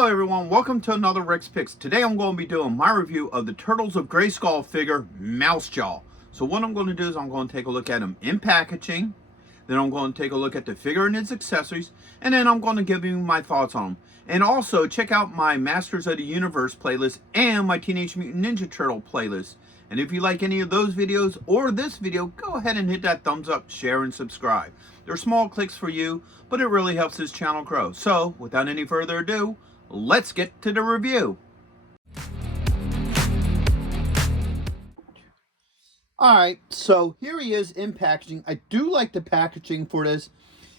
Hello everyone, welcome to another Rick's Picks. Today I'm going to be doing my review of the Turtles of Grayskull figure, Mouse Jaw. So what I'm going to do is I'm going to take a look at him in packaging, then I'm going to take a look at the figure and its accessories, and then I'm going to give you my thoughts on him. And also check out my Masters of the Universe playlist and my Teenage Mutant Ninja Turtle playlist. And if you like any of those videos or this video, go ahead and hit that thumbs up, share, and subscribe. They're small clicks for you, but it really helps this channel grow. So without any further ado, let's get to the review. Alright, so here he is in packaging. I do like the packaging for this.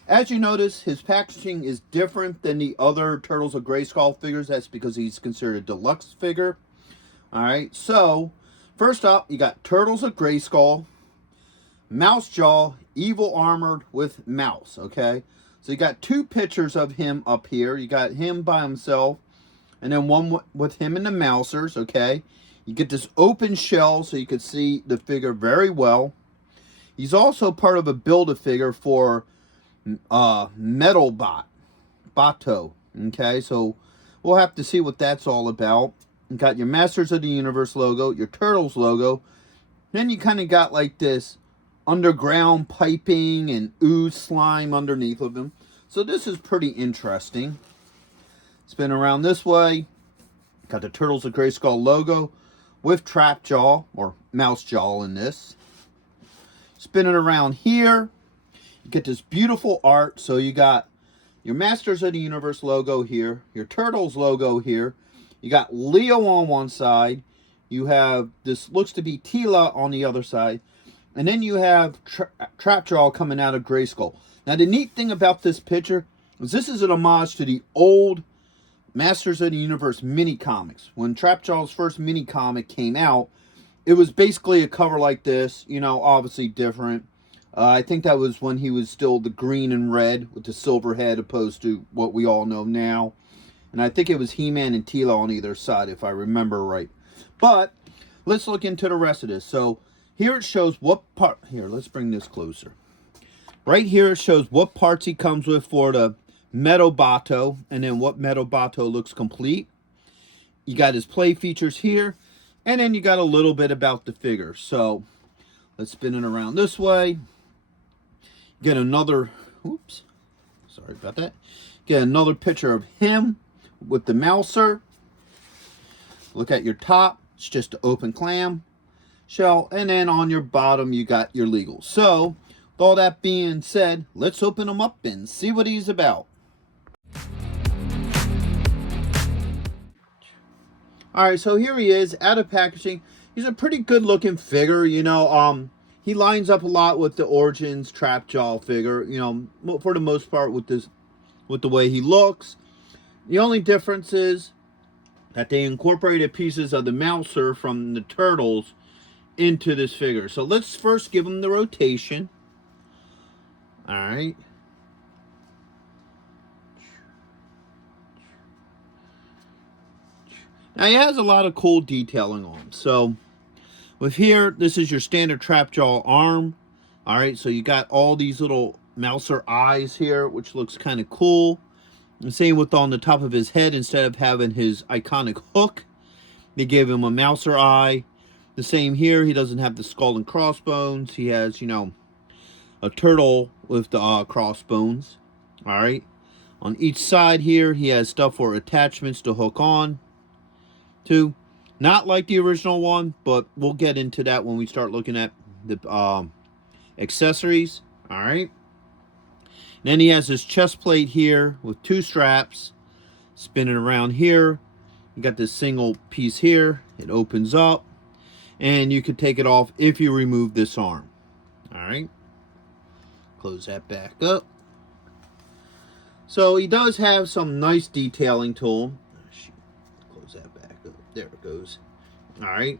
As you notice, his packaging is different than the other Turtles of Grayskull figures. That's because he's considered a deluxe figure. Alright, so first up, you got Turtles of Grayskull, Mouse Jaw, evil armored with mouse, okay? So you got two pictures of him up here. You got him by himself, and then one with him and the mousers, okay? You get this open shell so you can see the figure very well. He's also part of a Build-A-Figure for Metal Bato, okay? So we'll have to see what that's all about. You got your Masters of the Universe logo, your Turtles logo. Then you kind of got like this underground piping and ooze slime underneath of him. So this is pretty interesting. Spin around this way. Got the Turtles of Grayskull logo with trap jaw or mouse jaw in this. Spin it around here. You get this beautiful art. So you got your Masters of the Universe logo here, your Turtles logo here. You got Leo on one side. You have this looks to be Tila on the other side. And then you have Trapjaw coming out of Grayskull. Now, the neat thing about this picture is this is an homage to the old Masters of the Universe mini comics. When Trapjaw's first mini comic came out, it was basically a cover like this, you know, obviously different. I think that was when he was still the green and red with the silver head opposed to what we all know now. And I think it was He-Man and Tila on either side, if I remember right. But let's look into the rest of this. So here it shows what part. Here, let's bring this closer. Right here it shows what parts he comes with for the Metal Bato, and then what Metal Bato looks complete. You got his play features here, and then you got a little bit about the figure. So let's spin it around this way. Get another, oops, sorry about that. Get another picture of him with the mouser. Look at your top, it's just an open clam shell, and then on your bottom you got your legals. So with all that being said, let's open him up and see what he's about. Alright, so here he is out of packaging. He's a pretty good looking figure, you know. He lines up a lot with the Origins Trapjaw figure, you know, for the most part with the way he looks. The only difference is that they incorporated pieces of the mouser from the Turtles into this figure. So let's first give him the rotation. Alright. Now he has a lot of cool detailing on him. So with here, this is your standard Trapjaw arm. Alright, so you got all these little mouser eyes here, which looks kind of cool. The same with on the top of his head, instead of having his iconic hook, they gave him a mouser eye. The same here, he doesn't have the skull and crossbones. He has, you know, a turtle with the crossbones. Alright. On each side here, he has stuff for attachments to hook on to. Not like the original one, but we'll get into that when we start looking at the accessories. Alright. Then he has his chest plate here with two straps. Spinning around here. You got this single piece here. It opens up. And you can take it off if you remove this arm. Alright. Close that back up. So he does have some nice detailing to him. Close that back up. There it goes. Alright.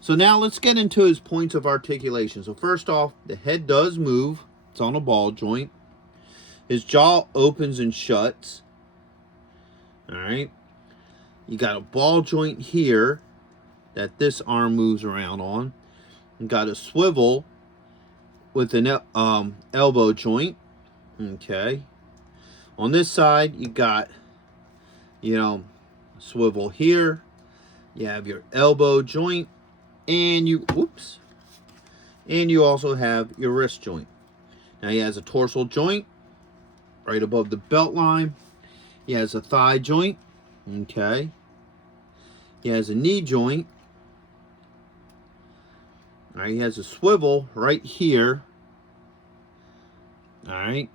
So now let's get into his points of articulation. So first off, the head does move. It's on a ball joint. His jaw opens and shuts. Alright. You got a ball joint here that this arm moves around on. You got a swivel with an elbow joint. Okay. On this side, you got you know, swivel here. You have your elbow joint, and you also have your wrist joint. Now he has a torso joint right above the belt line. He has a thigh joint. Okay. He has a knee joint. All right, he has a swivel right here. All right.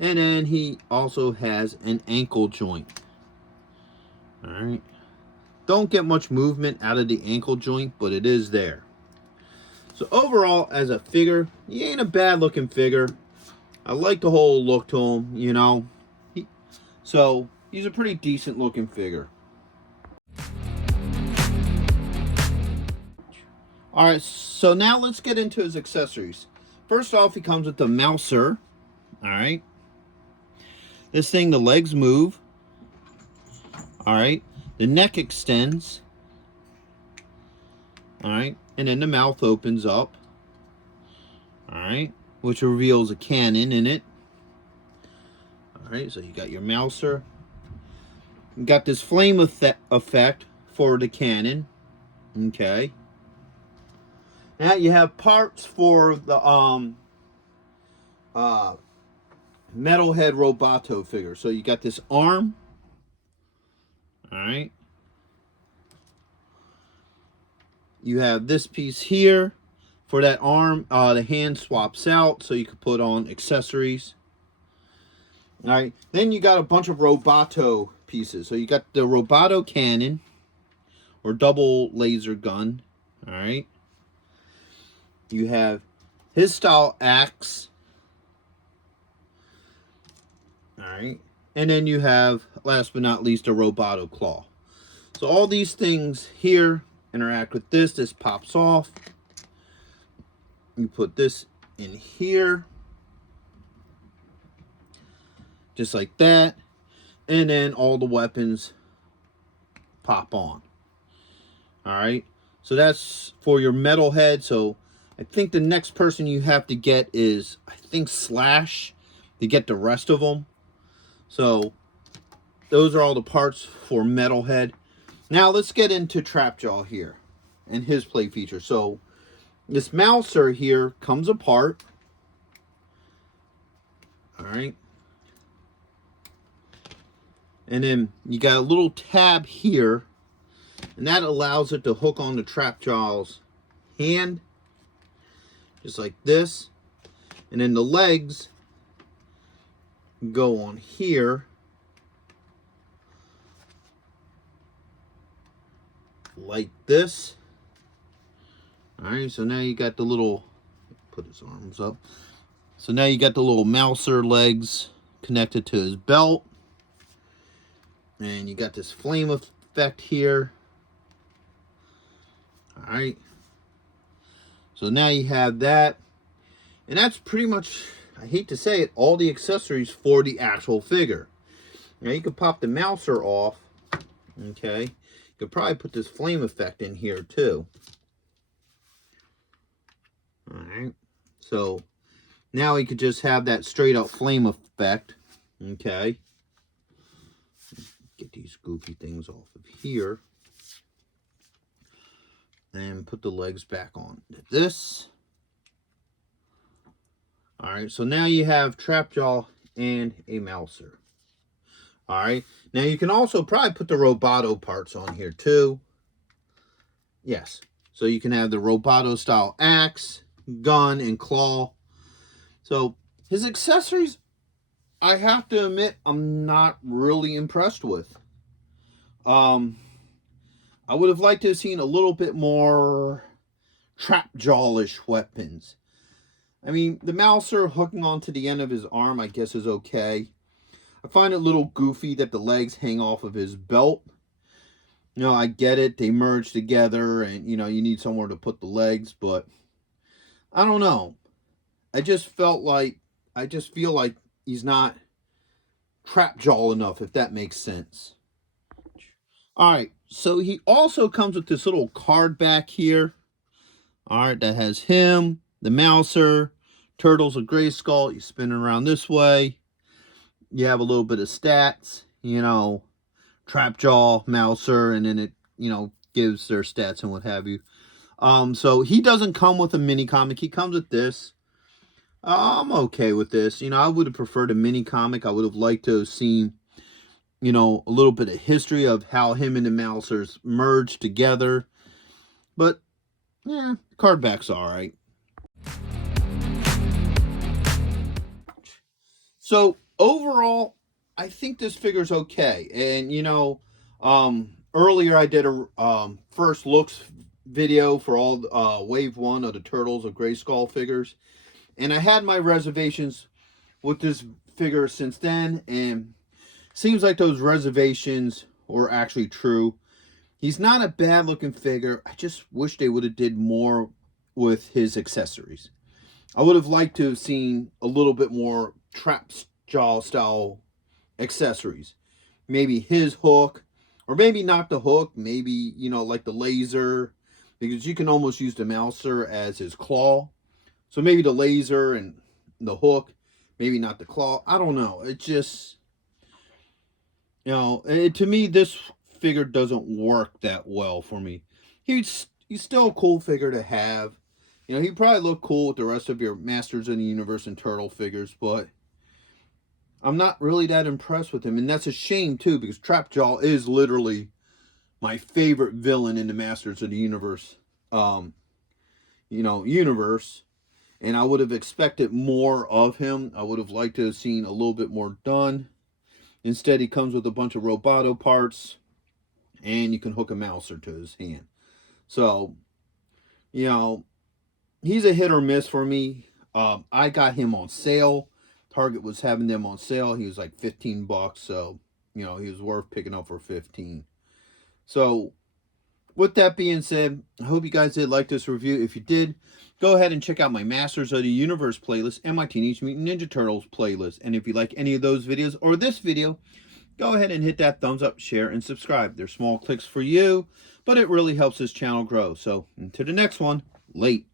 And then he also has an ankle joint. All right. Don't get much movement out of the ankle joint, but it is there. So overall, as a figure, he ain't a bad looking figure. I like the whole look to him, you know. So he's a pretty decent looking figure. Alright, so now let's get into his accessories. First off, he comes with the mouser. Alright. This thing, the legs move. Alright. The neck extends. Alright. And then the mouth opens up. Alright. Which reveals a cannon in it. Alright, so you got your mouser. You got this flame effect for the cannon. Okay. Now you have parts for the Metalhead Roboto figure. So you got this arm. Alright. You have this piece here for that arm. The hand swaps out so you can put on accessories. Alright. Then you got a bunch of Roboto pieces. So you got the Roboto cannon or double laser gun. Alright. You have his style axe. Alright. And then you have, last but not least, a Roboto claw. So all these things here interact with this. This pops off. You put this in here. Just like that. And then all the weapons pop on. Alright. So that's for your Metalhead. So I think the next person you have to get is, I think, Slash to get the rest of them. So those are all the parts for Metalhead. Now let's get into Trapjaw here and his play feature. So this mouser here comes apart. Alright. And then you got a little tab here. And that allows it to hook on the Trapjaw's hand. Just like this. And then the legs go on here. Like this. Alright, so now you got the little, put his arms up. So now you got the little mouser legs connected to his belt. And you got this flame effect here. Alright. So now you have that. And that's pretty much, I hate to say it, all the accessories for the actual figure. Now you can pop the mouser off. Okay. You could probably put this flame effect in here too. Alright. So now you could just have that straight up flame effect. Okay. Get these goofy things off of here. And put the legs back on this. Alright, so now you have Trapjaw and a mouser. Alright, now you can also probably put the Roboto parts on here too. Yes, so you can have the Roboto style axe, gun, and claw. So his accessories, I have to admit, I'm not really impressed with. I would have liked to have seen a little bit more Trapjaw-ish weapons. I mean, the mouser hooking onto the end of his arm, I guess, is okay. I find it a little goofy that the legs hang off of his belt. You know, I get it. They merge together and, you know, you need somewhere to put the legs. But, I don't know. I just feel like he's not Trapjaw enough, if that makes sense. Alright, so he also comes with this little card back here. Alright, that has him, the mouser, Turtles of Grayskull. You spin it around this way. You have a little bit of stats, you know, Trapjaw, Mouser, and then it, gives their stats and what have you. So he doesn't come with a mini comic. He comes with this. I'm okay with this. I would have preferred a mini comic. I would have liked to have seen, a little bit of history of how him and the Mousers merged together. But, yeah, card back's alright. So, overall, I think this figure's okay. And, earlier I did a first looks video for all Wave 1 of the Turtles of Grayskull figures. And I had my reservations with this figure since then, and seems like those reservations were actually true. He's not a bad looking figure. I just wish they would have did more with his accessories. I would have liked to have seen a little bit more Trapjaw style accessories. Maybe his hook, or maybe not the hook, maybe, like the laser, because you can almost use the Mouser as his claw. So maybe the laser and the hook, maybe not the claw. I don't know. It just, to me, this figure doesn't work that well for me. He's still a cool figure to have. He'd probably look cool with the rest of your Masters of the Universe and Turtle figures, but I'm not really that impressed with him. And that's a shame, too, because Trapjaw is literally my favorite villain in the Masters of the Universe, universe. And I would have expected more of him. I would have liked to have seen a little bit more done. Instead, he comes with a bunch of Roboto parts. And you can hook a Mouser to his hand. So, he's a hit or miss for me. I got him on sale. Target was having them on sale. He was like $15. So, he was worth picking up for $15. So, with that being said, I hope you guys did like this review. If you did, go ahead and check out my Masters of the Universe playlist and my Teenage Mutant Ninja Turtles playlist. And if you like any of those videos or this video, go ahead and hit that thumbs up, share, and subscribe. They're small clicks for you, but it really helps this channel grow. So, until the next one, late.